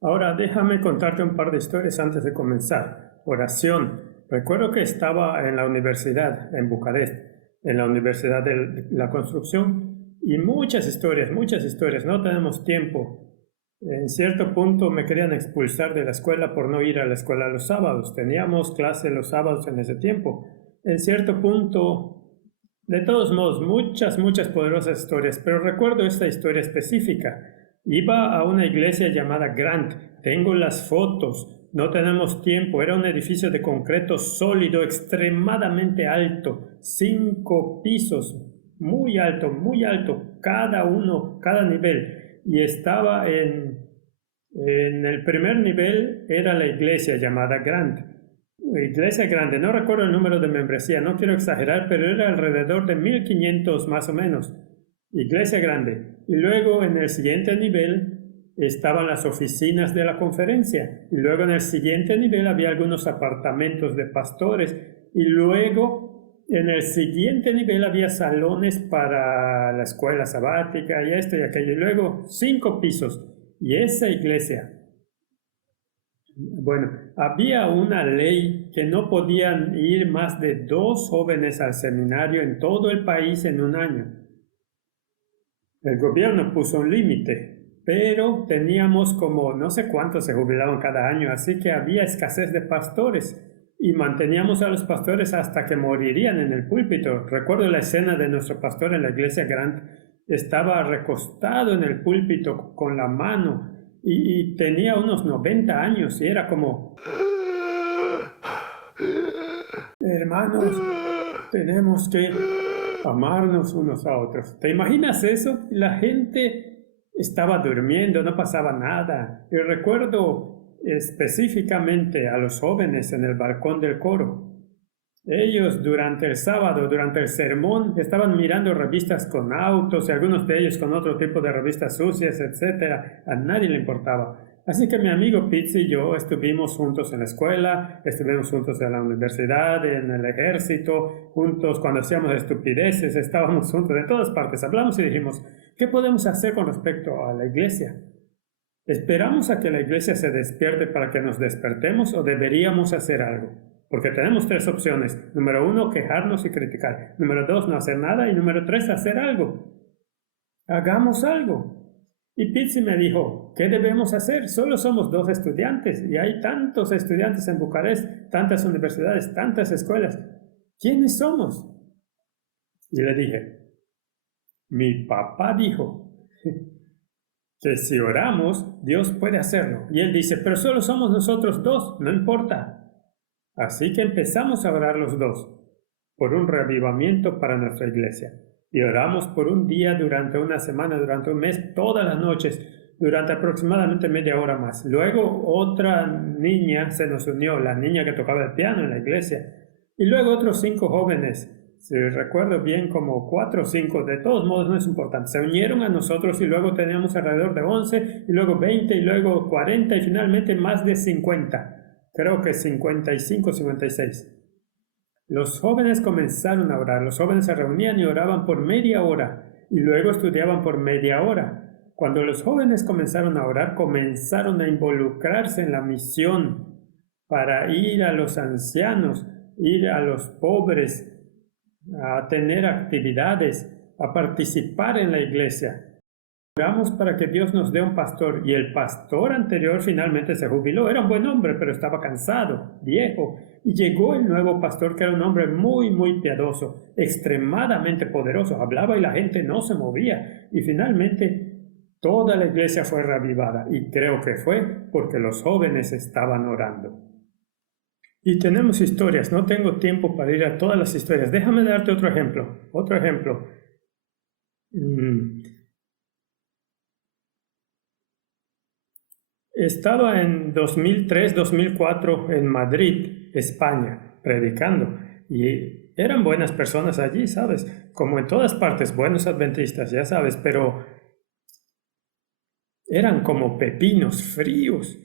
Ahora déjame contarte un par de historias antes de comenzar. Oración. Recuerdo que estaba en la universidad en Bucarest, en la Universidad de la Construcción, y muchas historias, no tenemos tiempo. En cierto punto me querían expulsar de la escuela por no ir a la escuela los sábados. Teníamos clase los sábados en ese tiempo. En cierto punto, de todos modos, muchas poderosas historias, pero recuerdo esta historia específica. Iba a una iglesia llamada Grant. Tengo las fotos. No tenemos tiempo. Era un edificio de concreto sólido, extremadamente alto. 5 pisos. Muy alto. Cada uno, cada nivel. Y estaba en el primer nivel, era la iglesia llamada Grant. Iglesia grande, no recuerdo el número de membresía, no quiero exagerar, pero era alrededor de 1500 más o menos. Iglesia grande. Y luego en el siguiente nivel estaban las oficinas de la conferencia. Y luego en el siguiente nivel había algunos apartamentos de pastores. Y luego en el siguiente nivel había salones para la escuela sabática y esto y aquello. Y luego 5 pisos. Y esa iglesia, bueno, había una ley que no podían ir más de 2 jóvenes al seminario en todo el país en un año. El gobierno puso un límite, pero teníamos como no sé cuántos se jubilaban cada año, así que había escasez de pastores y manteníamos a los pastores hasta que morirían en el púlpito. Recuerdo la escena de nuestro pastor en la iglesia Grant. Estaba recostado en el púlpito con la mano y tenía unos 90 años y era como, hermanos, tenemos que amarnos unos a otros. ¿Te imaginas eso? La gente estaba durmiendo, no pasaba nada. Y recuerdo específicamente a los jóvenes en el balcón del coro. Ellos durante el sábado, durante el sermón, estaban mirando revistas con autos y algunos de ellos con otro tipo de revistas sucias, etc. A nadie le importaba. Así que mi amigo Pizzi y yo estuvimos juntos en la escuela, estuvimos juntos en la universidad, en el ejército, juntos cuando hacíamos estupideces, estábamos juntos de todas partes. Hablamos y dijimos, ¿qué podemos hacer con respecto a la iglesia? ¿Esperamos a que la iglesia se despierte para que nos despertemos o deberíamos hacer algo? Porque tenemos 3 opciones. Número 1, quejarnos y criticar. Número 2, no hacer nada. Y número 3, hacer algo. Hagamos algo. Y Pizzi me dijo, ¿qué debemos hacer? Solo somos 2 estudiantes y hay tantos estudiantes en Bucarest, tantas universidades, tantas escuelas. ¿Quiénes somos? Y le dije, mi papá dijo que si oramos, Dios puede hacerlo. Y él dice, pero solo somos nosotros 2, no importa. Así que empezamos a orar los 2 por un reavivamiento para nuestra iglesia. Y oramos por un día, durante una semana, durante un mes, todas las noches, durante aproximadamente media hora más. Luego otra niña se nos unió, la niña que tocaba el piano en la iglesia. Y luego otros 5 jóvenes, si recuerdo bien, como 4 o 5, de todos modos no es importante. Se unieron a nosotros y luego teníamos alrededor de 11, y luego 20, y luego 40, y finalmente más de 50. Creo que 55, 56. Los jóvenes comenzaron a orar. Los jóvenes se reunían y oraban por media hora y luego estudiaban por media hora. Cuando los jóvenes comenzaron a orar, comenzaron a involucrarse en la misión para ir a los ancianos, ir a los pobres, a tener actividades, a participar en la iglesia. Oramos para que Dios nos dé un pastor y el pastor anterior finalmente se jubiló. Era un buen hombre, pero estaba cansado, viejo. Y llegó el nuevo pastor que era un hombre muy piadoso, extremadamente poderoso. Hablaba y la gente no se movía. Y finalmente toda la iglesia fue reavivada. Y creo que fue porque los jóvenes estaban orando. Y tenemos historias. No tengo tiempo para ir a todas las historias. Déjame darte otro ejemplo. Estaba en 2003, 2004 en Madrid, España, predicando. Y eran buenas personas allí, ¿sabes? Como en todas partes, buenos adventistas, ya sabes, pero eran como pepinos fríos.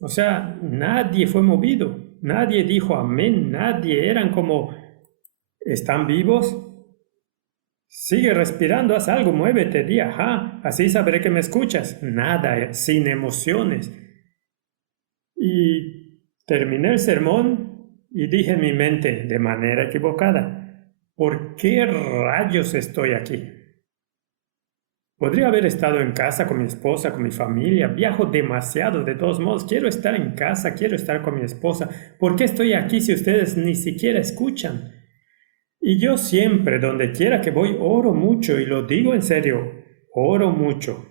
O sea, nadie fue movido, nadie dijo amén, nadie. Eran como, ¿están vivos? Sigue respirando, haz algo, muévete, di ajá, así sabré que me escuchas. Nada, sin emociones. Y terminé el sermón y dije en mi mente, de manera equivocada, ¿por qué rayos estoy aquí? Podría haber estado en casa con mi esposa, con mi familia. Viajo demasiado, de todos modos. Quiero estar en casa, quiero estar con mi esposa. ¿Por qué estoy aquí si ustedes ni siquiera escuchan? Y yo siempre, donde quiera que voy, oro mucho, y lo digo en serio, oro mucho.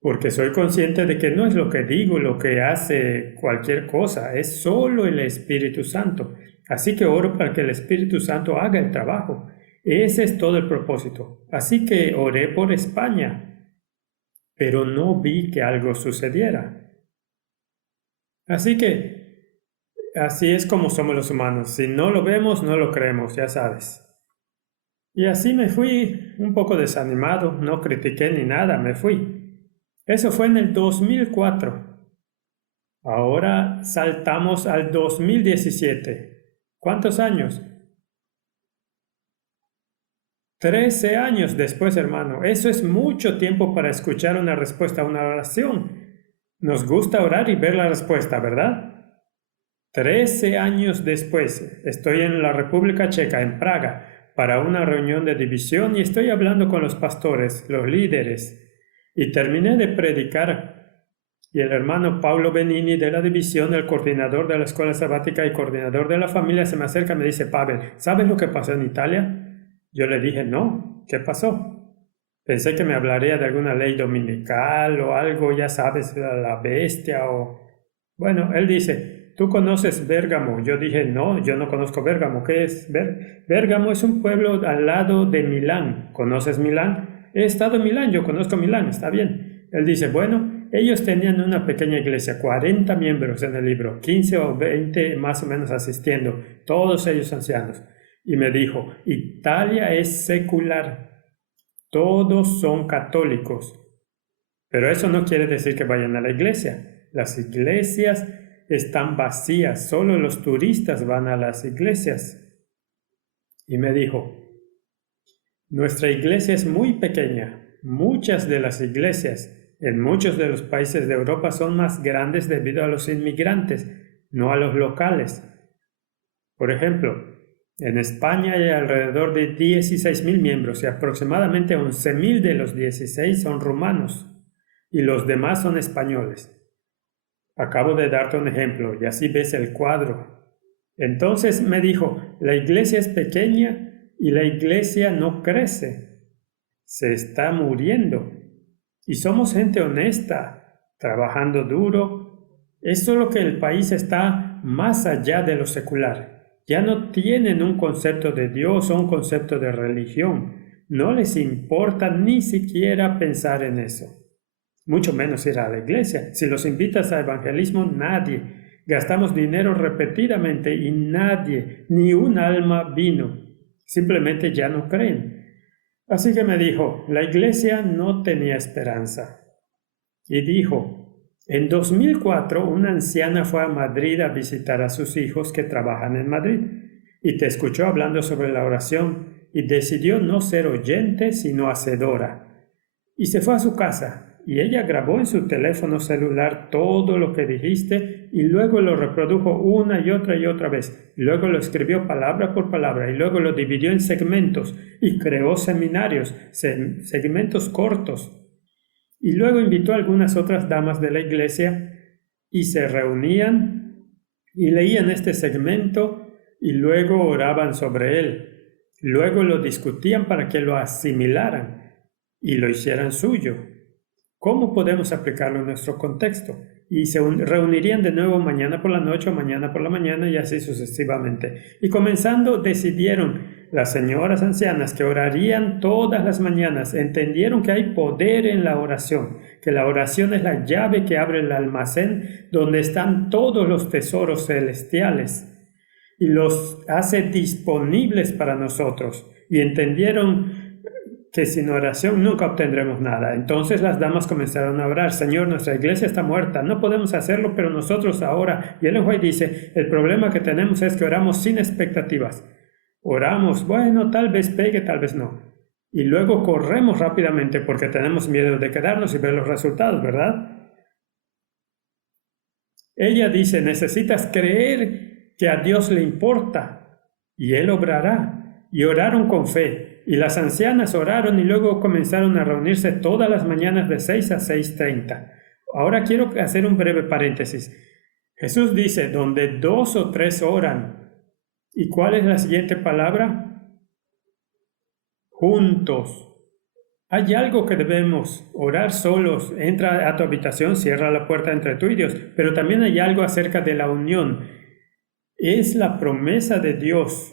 Porque soy consciente de que no es lo que digo, lo que hace cualquier cosa, es solo el Espíritu Santo. Así que oro para que el Espíritu Santo haga el trabajo. Ese es todo el propósito. Así que oré por España, pero no vi que algo sucediera. Así que así es como somos los humanos. Si no lo vemos, no lo creemos, ya sabes. Y así me fui un poco desanimado, no critiqué ni nada, me fui. Eso fue en el 2004. Ahora saltamos al 2017. ¿Cuántos años? 13 años después, hermano. Eso es mucho tiempo para escuchar una respuesta a una oración. Nos gusta orar y ver la respuesta, ¿verdad? 13 años después, estoy en la República Checa, en Praga, para una reunión de división y estoy hablando con los pastores, los líderes. Y terminé de predicar y el hermano Paulo Benini de la división, el coordinador de la escuela sabática y coordinador de la familia, se me acerca y me dice, Pavel, ¿sabes lo que pasó en Italia? Yo le dije, no, ¿qué pasó? Pensé que me hablaría de alguna ley dominical o algo, ya sabes, la bestia o... Bueno, él dice, ¿tú conoces Bérgamo? Yo dije, no, yo no conozco Bérgamo. ¿Qué es? Bérgamo es un pueblo al lado de Milán. ¿Conoces Milán? He estado en Milán, yo conozco Milán, está bien. Él dice, bueno, ellos tenían una pequeña iglesia, 40 miembros en el libro, 15 o 20 más o menos asistiendo, todos ellos ancianos. Y me dijo, Italia es secular, todos son católicos, pero eso no quiere decir que vayan a la iglesia. Las iglesias están vacías, solo los turistas van a las iglesias. Y me dijo, nuestra iglesia es muy pequeña. Muchas de las iglesias en muchos de los países de Europa son más grandes debido a los inmigrantes, no a los locales. Por ejemplo, en España hay alrededor de 16.000 miembros y aproximadamente 11.000 de los 16 son rumanos y los demás son españoles. Acabo de darte un ejemplo y así ves el cuadro. Entonces me dijo, la iglesia es pequeña y la iglesia no crece. Se está muriendo. Y somos gente honesta, trabajando duro. Es solo que el país está más allá de lo secular. Ya no tienen un concepto de Dios o un concepto de religión. No les importa ni siquiera pensar en eso. Mucho menos ir a la iglesia. Si los invitas a evangelismo, nadie. Gastamos dinero repetidamente y nadie, ni un alma vino. Simplemente ya no creen. Así que me dijo, la iglesia no tenía esperanza. Y dijo, en 2004 una anciana fue a Madrid a visitar a sus hijos que trabajan en Madrid y te escuchó hablando sobre la oración y decidió no ser oyente sino hacedora. Y se fue a su casa y ella grabó en su teléfono celular todo lo que dijiste y luego lo reprodujo una y otra vez. Y luego lo escribió palabra por palabra y luego lo dividió en segmentos y creó seminarios, segmentos cortos. Y luego invitó a algunas otras damas de la iglesia y se reunían y leían este segmento y luego oraban sobre él. Luego lo discutían para que lo asimilaran y lo hicieran suyo. ¿Cómo podemos aplicarlo en nuestro contexto? Y se reunirían de nuevo mañana por la noche o mañana por la mañana y así sucesivamente. Y comenzando decidieron las señoras ancianas que orarían todas las mañanas, entendieron que hay poder en la oración, que la oración es la llave que abre el almacén donde están todos los tesoros celestiales y los hace disponibles para nosotros. Y entendieron que sin oración nunca obtendremos nada. Entonces las damas comenzaron a orar, Señor, nuestra iglesia está muerta, no podemos hacerlo, pero nosotros ahora. Y Ellen White dice, el problema que tenemos es que oramos sin expectativas. Oramos, bueno, tal vez pegue, tal vez no. y luego corremos rápidamente porque tenemos miedo de quedarnos y ver los resultados, ¿verdad? Ella dice, necesitas creer que a Dios le importa y Él obrará. Y oraron con fe, y las ancianas oraron y luego comenzaron a reunirse todas las mañanas de 6 a 6:30. Ahora quiero hacer un breve paréntesis. Jesús dice, donde 2 o 3 oran. ¿Y cuál es la siguiente palabra? Juntos. Hay algo que debemos orar solos. Entra a tu habitación, cierra la puerta entre tú y Dios. Pero también hay algo acerca de la unión. Es la promesa de Dios.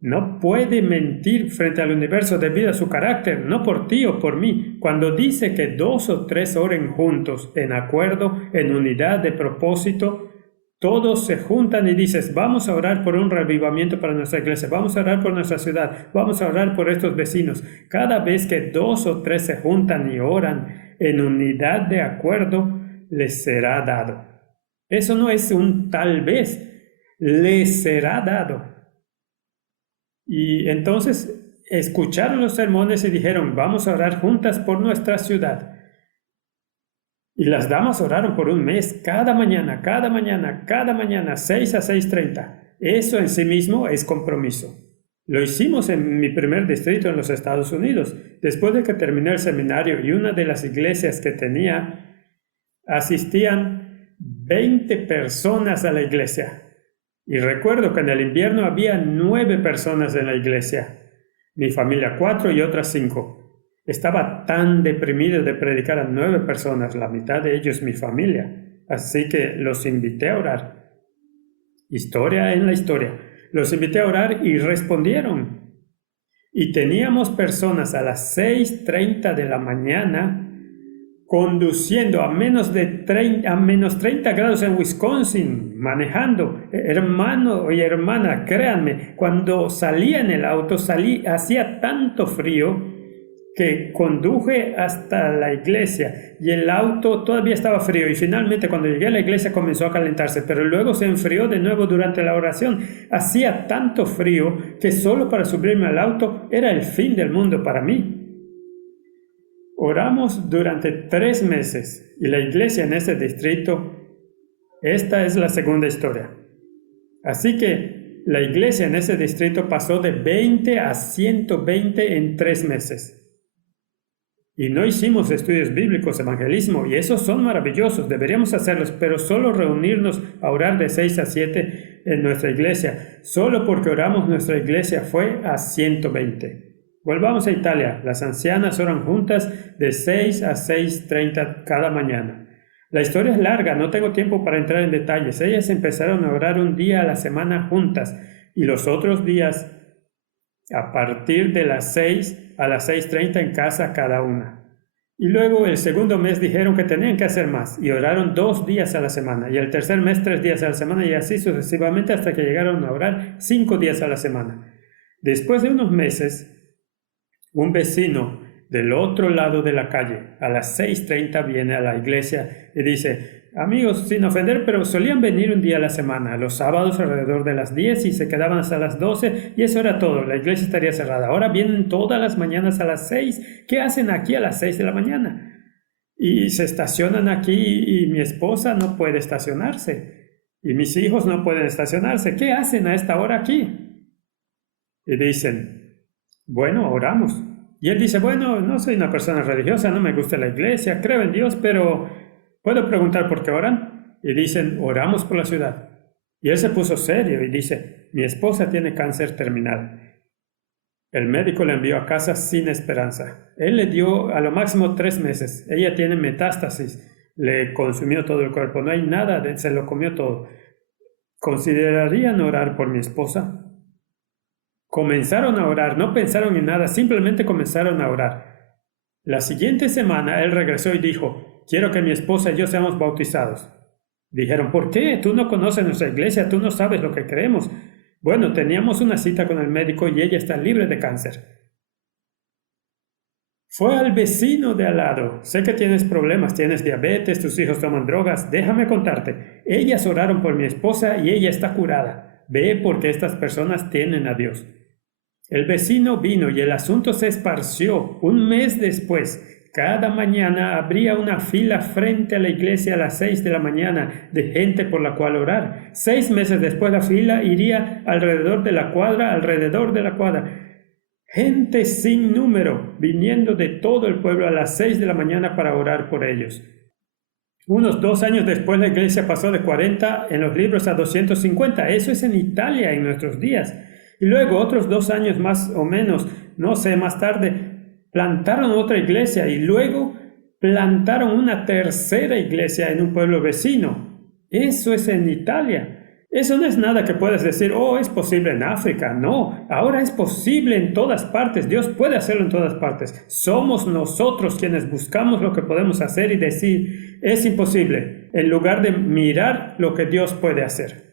No puede mentir frente al universo debido a su carácter, no por ti o por mí. Cuando dice que 2 o 3 oren juntos, en acuerdo, en unidad de propósito, todos se juntan y dices, vamos a orar por un revivamiento para nuestra iglesia, vamos a orar por nuestra ciudad, vamos a orar por estos vecinos. Cada vez que 2 o 3 se juntan y oran en unidad de acuerdo, les será dado. Eso no es un tal vez, les será dado. Y entonces escucharon los sermones y dijeron, vamos a orar juntas por nuestra ciudad. Y las damas oraron por un mes, cada mañana, 6 a 6:30. Eso en sí mismo es compromiso. Lo hicimos en mi primer distrito en los Estados Unidos. Después de que terminé el seminario y una de las iglesias que tenía, asistían 20 personas a la iglesia. Y recuerdo que en el invierno había 9 personas en la iglesia. Mi familia 4 y otras 5. Estaba tan deprimido de predicar a 9 personas, la mitad de ellos mi familia. Así que los invité a orar. Historia en la historia. Los invité a orar y respondieron. Y teníamos personas a las 6:30 de la mañana conduciendo a menos 30 grados en Wisconsin, manejando. Hermano y hermana, créanme, cuando salía en el auto, hacía tanto frío que conduje hasta la iglesia y el auto todavía estaba frío y finalmente cuando llegué a la iglesia comenzó a calentarse, pero luego se enfrió de nuevo durante la oración. Hacía tanto frío que solo para subirme al auto era el fin del mundo para mí. Oramos durante 3 meses y la iglesia en ese distrito, esta es la segunda historia. Así que la iglesia en ese distrito pasó de 20 a 120 en 3 meses. Y no hicimos estudios bíblicos, evangelismo, y esos son maravillosos, deberíamos hacerlos, pero solo reunirnos a orar de 6 a 7 en nuestra iglesia. Solo porque oramos nuestra iglesia fue a 120. Volvamos a Italia. Las ancianas oran juntas de 6 a 6:30 cada mañana. La historia es larga, no tengo tiempo para entrar en detalles. Ellas empezaron a orar un día a la semana juntas y los otros días a partir de las 6 a las 6:30 en casa cada una. Y luego el segundo mes dijeron que tenían que hacer más y oraron 2 días a la semana y el tercer mes 3 días a la semana y así sucesivamente hasta que llegaron a orar 5 días a la semana. Después de unos meses, un vecino del otro lado de la calle a las 6:30 viene a la iglesia y dice, amigos, sin ofender, pero solían venir un día a la semana, los sábados alrededor de las 10 y se quedaban hasta las 12 y eso era todo, la iglesia estaría cerrada. Ahora vienen todas las mañanas a las 6, ¿qué hacen aquí a las 6 de la mañana? Y se estacionan aquí y mi esposa no puede estacionarse y mis hijos no pueden estacionarse, ¿qué hacen a esta hora aquí? Y dicen, bueno, oramos. Y él dice, bueno, no soy una persona religiosa, no me gusta la iglesia, creo en Dios, pero ¿puedo preguntar por qué oran? Y dicen, oramos por la ciudad. Y él se puso serio y dice, mi esposa tiene cáncer terminal. El médico la envió a casa sin esperanza. Él le dio a lo máximo 3 meses. Ella tiene metástasis, le consumió todo el cuerpo, no hay nada, se lo comió todo. ¿Considerarían orar por mi esposa? Comenzaron a orar, no pensaron en nada, simplemente comenzaron a orar. La siguiente semana él regresó y dijo, quiero que mi esposa y yo seamos bautizados. Dijeron, ¿por qué? Tú no conoces nuestra iglesia, tú no sabes lo que creemos. Bueno, teníamos una cita con el médico y ella está libre de cáncer. Fue al vecino de al lado, sé que tienes problemas, tienes diabetes, tus hijos toman drogas, déjame contarte. Ellas oraron por mi esposa y ella está curada. Ve porque estas personas tienen a Dios. El vecino vino y el asunto se esparció. Un mes después, cada mañana habría una fila frente a la iglesia a las 6 de la mañana de gente por la cual orar. 6 meses después la fila iría alrededor de la cuadra. Gente sin número viniendo de todo el pueblo a las 6 de la mañana para orar por ellos. Unos 2 años después la iglesia pasó de 40 en los libros a 250. Eso es en Italia en nuestros días. Y luego otros 2 años más o menos, no sé, más tarde, plantaron otra iglesia y luego plantaron una tercera iglesia en un pueblo vecino. Eso es en Italia. Eso no es nada que puedas decir, oh, es posible en África. No, ahora es posible en todas partes. Dios puede hacerlo en todas partes. Somos nosotros quienes buscamos lo que podemos hacer y decir, es imposible, en lugar de mirar lo que Dios puede hacer.